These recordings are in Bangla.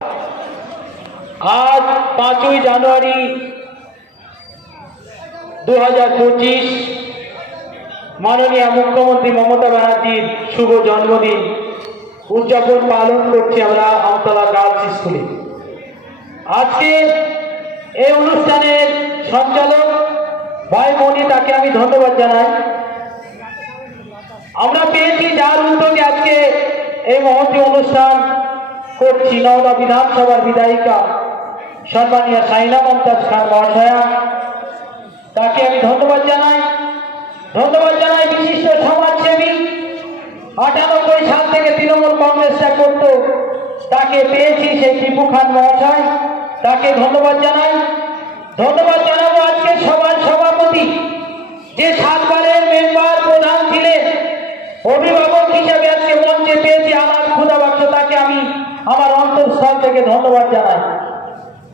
आज 5 জানুয়ারি 2025 माननीय मुख्यमंत्री ममता बनर्जीर शुभ जन्मदिन उद्यापन पालन करছি আমরা আমতলা গার্লস স্কুলে। আজকে এই অনুষ্ঠানের সঞ্চালক ভাই মনি, তাকে আমি ধন্যবাদ জানাই। আমরা পেয়েছি যার উদ্যোগে আজকে এই মহতী অনুষ্ঠান করছি, নওদা বিধানসভার বিধায়িকা সম্মানীয় সাইনা মমতাজ খান মহাশয়া, তাকে আমি ধন্যবাদ জানাই। ধন্যবাদ জানাই বিশিষ্ট সমাজসেবী, 98 সাল থেকে তৃণমূল কংগ্রেসটা করত, তাকে পেয়েছি সেই টিপু খান মহাশয়, তাকে ধন্যবাদ জানাই। ধন্যবাদ জানাবো আজকে সবার সভাপতি, যে 7 বারের মেম্বার প্রধান ছিলেন, অভিভাবক হিসেবে আজকে মঞ্চে পেয়েছি আমার খুদা বাক্স, তাকে আমি আমার অন্তঃস্থল থেকে ধন্যবাদ জানাই।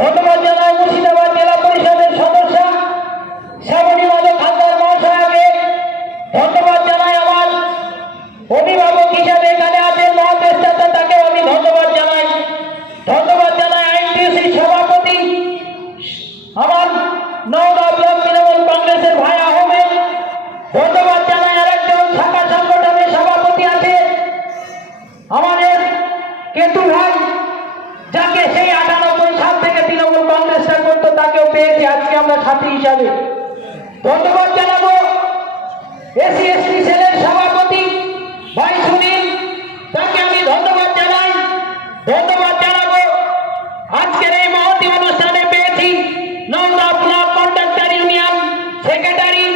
ধন্যবাদ জানাই মুর্শিদাবাদ জেলা পরিষদের সদস্য শ্যামলী মাধব হালদার মহাশয়কে। ধন্যবাদ জানাই আমার অভিভাবক হিসাবে এখানে আছেন মহাদেশ চাচা, তাকে আমি ধন্যবাদ জানাই। ধন্যবাদ জানাই আইনটিসির সভাপতি আমার নওদা ব্লক তৃণমূল কংগ্রেসের ভাই আহমেদ। ধন্যবাদ জানাই আরেকজন শাখা সংগঠনের সভাপতি আছে আমাদের কেতু ভাই, যাকে সেই 98 সাল থেকে তৃণমূল কংগ্রেসটা করতো, তাকেও পেয়েছি আজকে আমরা সাথী হিসাবে। ধন্যবাদ জানাবো এসসি এসটি সেলের সভাপতি ভাই সুনীল, তাকে আমি ধন্যবাদ জানাই। ধন্যবাদ জানাবো আজকের এই মহতী অনুষ্ঠানে পেয়েছি Nawda block contractor union secretary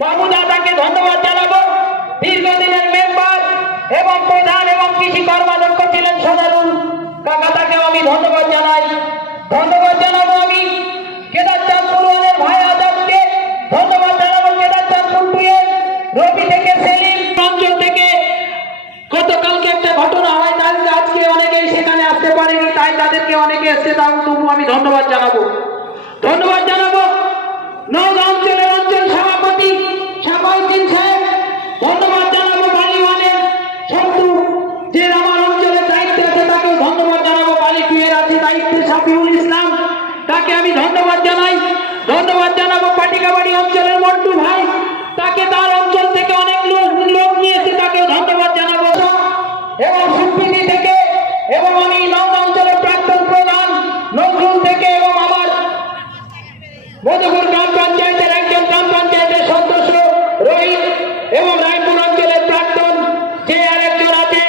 বাবুদা, তাকে ধন্যবাদ জানাবো। দীর্ঘদিনের মেম্বার এবং প্রধান এবং কৃষি কর্মাধ্যক্ষ ছিলেন সদারুল কাকা, তাকেও আমি ধন্যবাদ জানাই। ধন্যবাদ জানাবো আমি কেদারচাঁদ পুরওয়ালের ভাই আজমকে। ধন্যবাদ জানাবো কেদারচাঁদ পুরুয়ের রবি থেকে সেলিম অঞ্চল থেকে। গতকালকে একটা ঘটনা হয়, তাহলে আজকে অনেকেই সেখানে আসতে পারেনি, তাই তাদেরকে অনেকে এসছে, তাও তবু আমি ধন্যবাদ জানাবো। ধন্যবাদ জানাবো নওগাঁ অঞ্চলের অঞ্চল সভাপতি শাফাউদ্দিন সাহেব। ধন্যবাদ জানাবো বালিওয়ানের সন্তু, যে আমার অঞ্চলের দায়িত্বে আছে, তাকেও ধন্যবাদ জানাবো। বালিকুয়ের আছে দায়িত্বে শাফিউল ইসলাম, তাকে আমি ধন্যবাদ জানাই। ধন্যবাদ জানাবো পাটিকাবাড়ি অঞ্চলের মন্টু ভাই, তাকে তার অঞ্চল থেকে অনেক লোক নিয়েছে, তাকেও ধন্যবাদ জানাবো। এবং সুপ্রীতি থেকে, এবং আমি নওগাঁ অঞ্চলের প্রাক্তন প্রধান নজরুল থেকে, এবং আমার মধুপুর গ্রাম পঞ্চায়েতের একজন গ্রাম পঞ্চায়েতের সদস্য রোহিত, এবং রায়পুর অঞ্চলের প্রাক্তন যে আরেকজন আছে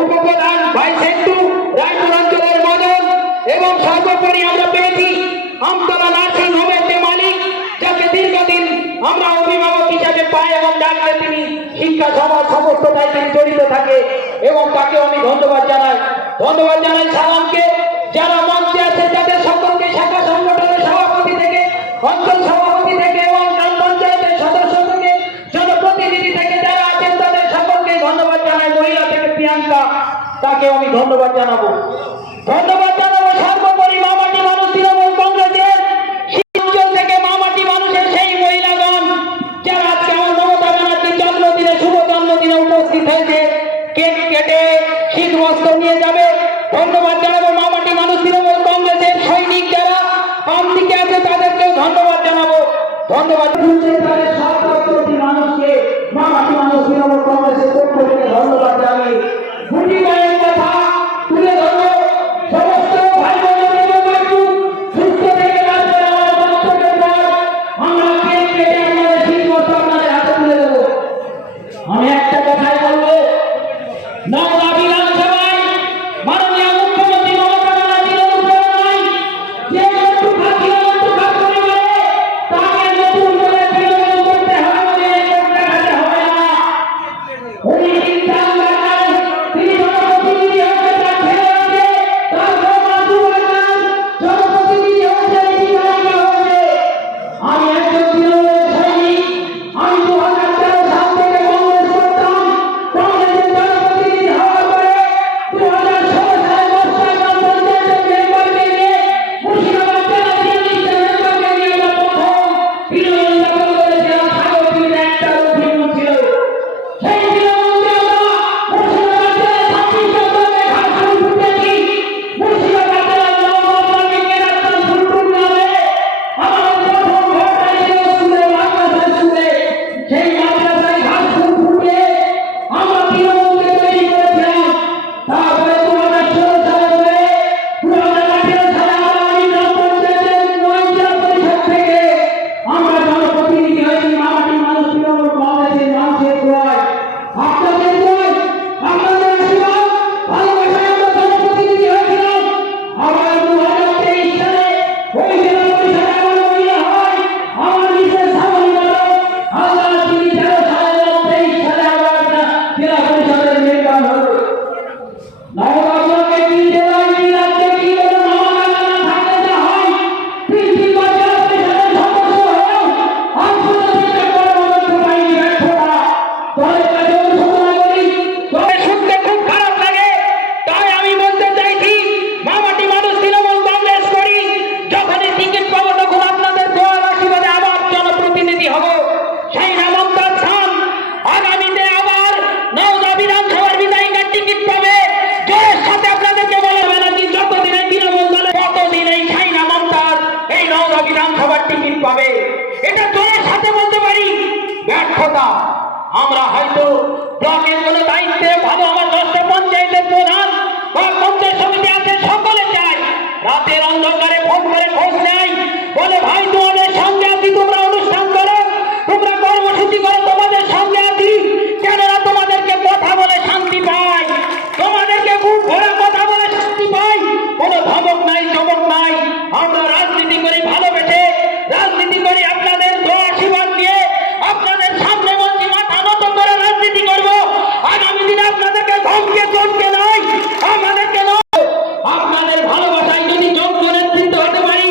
উপপ্রধান ভাই সেন্টু, রায়পুর অঞ্চলের মদন, এবং সর্বোপরি আমরা পেয়েছি আমতলা নার্সিং হোমের যে মালিক, যাকে দীর্ঘদিন আমরা অভিভাবক হিসাবে পাই, এবং ডাকলে তিনি শিক্ষা সমাজ সমস্তটাই তিনি জড়িত থাকে, এবং তাকেও আমি ধন্যবাদ জানাই। ধন্যবাদ জানাই সালামকে, যারা মঞ্চে আছে তাদের সকলকে, শাখা সংগঠনের সভাপতি থেকে, অঞ্চল সভাপতি থেকে, এবং গ্রাম পঞ্চায়েতের সদস্য থেকে, জনপ্রতিনিধি থেকে যারা আছেন তাদের সকলকে ধন্যবাদ জানাই। মহিলা থেকে প্রিয়াঙ্কা, তাকেও আমি ধন্যবাদ জানাবো। ধন্যবাদ জানাবো সর্বোপরি মামাটি মানুষ তৃণমূল কংগ্রেসের অঞ্চল থেকে মামাটি মানুষের সেই মহিলাগণ, যারা আজকে আমার মমতা ব্যানার্জির জন্মদিনে, শুভ জন্মদিনে উপস্থিত হয়েছে, কেক কেটে শীত বস্ত্র নিয়ে যাবে। ধন্যবাদ জানাবো মামাটি মানুষ তৃণমূল কংগ্রেসের সৈনিক যারা বাম দিকে আছে, তাদেরকেও ধন্যবাদ জানাবো। ধন্যবাদ মানুষকে, মামাটি মানুষ তৃণমূল কংগ্রেসের পক্ষ থেকে ধন্যবাদ জানাই। গুটি কয়েক কথা তুলে ধরো সমস্ত আমরা হয়তো ব্লকের কোনো দায়িত্বে ভালো আমার 10টা পঞ্চায়েতের প্রধান বা পঞ্চায়েত সমিতি আছে, সকলে চাই রাতের অন্ধকারে ফোন করে খোঁজ নেয়, বলে ভাই তোমাদের সঙ্গে আছি, তোমরা অনুষ্ঠান করো, তোমরা কর্মসূচি করো, তোমাদের সঙ্গে আছি। কেননা তোমাদেরকে কথা বলে শান্তি পাই, তোমাদেরকে বুক ভরা কথা বলে শান্তি পাই, কোনো ধমক নাই চমক নাই। আমরা রাজনীতি করি ভালোবেসে, রাজনীতি করি আপনাদের দোয়া আশীর্বাদ দিয়ে, আপনাদের সামনে মঞ্চে মাথা নত করে রাজনীতি করব। আগামী দিনে আপনাদেরকে ধমকে চমকে নয়, আমাদেরকে নয়, আপনাদের ভালোবাসায় যদি যোগ্য নেতৃত্ব হতে পারি,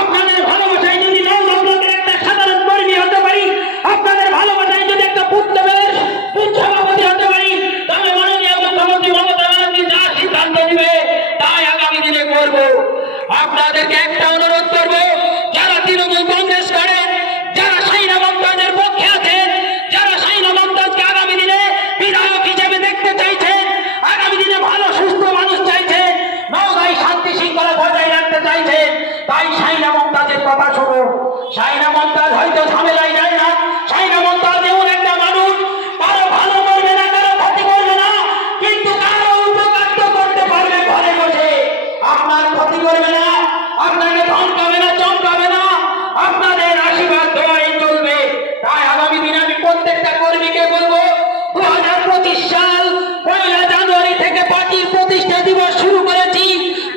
আপনাদের ভালোবাসায় যদি নৌদলের একটা সাধারণ কর্মী হতে পারি, আপনাদের ভালোবাসায় যদি একটা বুথ লেভেলের বুথ সভাপতি হতে পারি, তবে মাননীয় মুখ্যমন্ত্রী মমতা ব্যানার্জি যা সিদ্ধান্ত নেবে তাই আগামী দিনে করব। আপনাদেরকে একটা অনুরোধ করব, যারা তৃণমূল কংগ্রেস করেন, যারা শাহিনা মমতাজের পক্ষে আছেন, যারা শাহিনা মমতাজকে আগামী দিনে বিধায়ক হিসেবে দেখতে চাইছেন, আগামী দিনে ভালো সুস্থ মানুষ চাইছেন, নওগাঁয় শান্তি শৃঙ্খলা বজায় রাখতে চাইছেন, তাই শাহিনা মমতাজের কথা শুনুন। শাহিনা মমতাজ হয়তো ঝামেলায় যায় না, শাহিনা মমতাজ এমন একটা মানুষ, কারো ভালো করবে না, কারো ক্ষতি করবে না, কিন্তু কারো উপকার তো করতে পারবে ঘরে বসে। আপনার ক্ষতি করবে না, আপনাকে ধমকাবে না, চমকাবে না, আপনাদের আশীর্বাদ দোয়াই চলবে। তাই আগামী দিনে আমি প্রত্যেকটা কর্মীকে বলবো, 2025 সাল 1 জানুয়ারি থেকে পার্টির প্রতিষ্ঠা দিবস শুরু করেছি,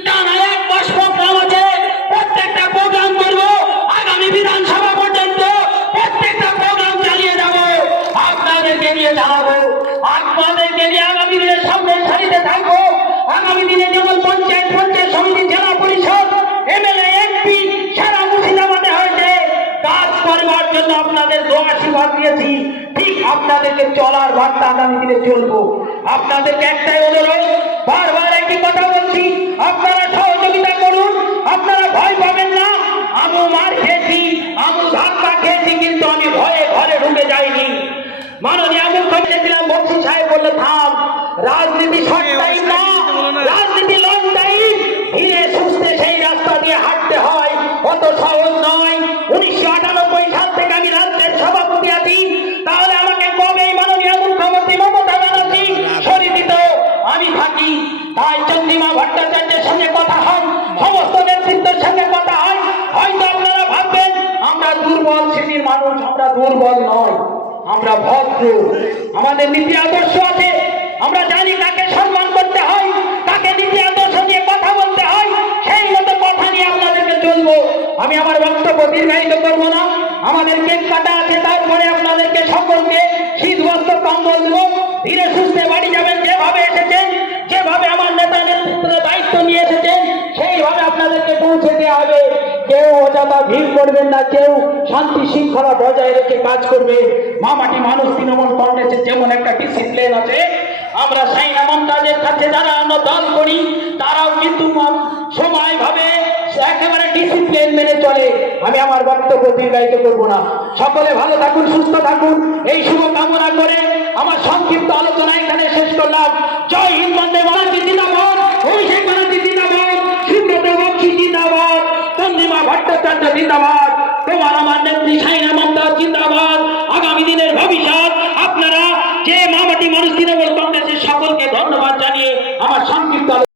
টানা 1 মাস প্রোগ্রাম আছে, প্রত্যেকটা প্রোগ্রাম করবো আগামী বিধানসভা পর্যন্ত, প্রত্যেকটা প্রোগ্রাম চালিয়ে যাবো, আপনাদেরকে নিয়ে জানাবো, আপনাদেরকে নিয়ে আগামী দিনের সামনের সারিতে থাকবো। আগামী দিনে যেমন পঞ্চায়েত সমিতি, জেলা পরিষদ, এমএলএ, এমপি সারা মুর্শিদাবাদে হয়েছে, কাজ করবার জন্য আপনাদের দোয়া আশীর্বাদ দিয়েছি, ঠিক আপনাদেরকে চলার বার্তা আগামী দিনে চলবো। আপনাদেরকে একটাই অনুরোধ, বারবার একই কথা বলছি, আপনারা সহযোগিতা করুন, আপনারা ভয় পাবেন না। আমি মার খেয়েছি, আমি ধাক্কা খেয়েছি, কিন্তু আমি ভয়ে ঘরে ঢুকে যাইনি। মাননীয় মুখ্যমন্ত্রী ছিলাম, বক্সি সাহেব বললে থাম, রাজনীতি শর্ট টাইম না, রাজনীতি লং টাইম, ধীরে সুস্থে সেই রাস্তা দিয়ে হাঁটতে হয়, অত সহজ নয়। 1998 সাল থেকে আমি রাজ্যের সভাপতি আছি, তাহলে আমাকে কবেই মাননীয় মুখ্যমন্ত্রী মমতা ব্যানার্জি সরিয়ে দিত, আমি থাকি। তাই চন্দ্রিমা ভট্টাচার্যের সঙ্গে কথা হয়, সমস্ত নেতৃত্বের সঙ্গে কথা হয়, হয়তো আপনারা ভাববেন আমরা দুর্বল শ্রেণীর মানুষ, আমরা দুর্বল নয়, আমরা ভদ্র, আমাদের নীতি আদর্শ আছে, আমরা জানি কাকে সম্মান করতে হয়, কাকে নীতি আদর্শ নিয়ে কথা বলতে হয়, সেই মতো কথা নিয়ে আপনাদেরকে চলবো। আমি আমার বক্তব্য দীর্ঘায়িত করবো না, আমাদের কেক কাটা আছে, তারপরে আপনাদেরকে সকলকে শীত বস্ত্র কম্বল দেবো। ধীরে সুস্থে বাড়ি যাবেন, যেভাবে এসেছেন, যেভাবে আমার নেতা নেতৃত্বের দায়িত্ব নিয়ে এসেছেন, সেইভাবে আপনাদেরকে পৌঁছে দেওয়া হবে। কেউ অযথা ভিড় করবেন না, কেউ শান্তি শৃঙ্খলা বজায় রেখে কাজ করবে। মামাটি মানুষ তৃণমূল কংগ্রেসের যেমন একটা ডিসিপ্লিন আছে, আমরা শাহিনা মমতাজের কাছে যারা আমরা দল করি, তারাও কিন্তু সময় ভাবে একেবারে ডিসিপ্লিন মেনে চলে। আমি আমার বক্তব্য দীর্ঘায়িত করবো না, সকলে ভালো থাকুন, সুস্থ থাকুন, এই শুভ কামনা করে আমার সংক্ষিপ্ত আলোচনা এখানে শেষ করলাম। জয় হিন্দ, বন্দে মাতরম, জিন্দাবাদ, অভিষেক ব্যানার্জি জিন্দাবাদ, সুব্রত বক্সী জিন্দাবাদ, চন্দ্রিমা ভট্টাচার্য জিন্দাবাদ, তোমার আমার নেত্রী শাহিনা মমতাজ জিন্দাবাদ। আগামী দিনের ভবিষ্যৎ আপনারা যে মামাটি মানুষ তৃণমূল কংগ্রেসের সকলকে ধন্যবাদ জানিয়ে আমার সংক্ষিপ্ত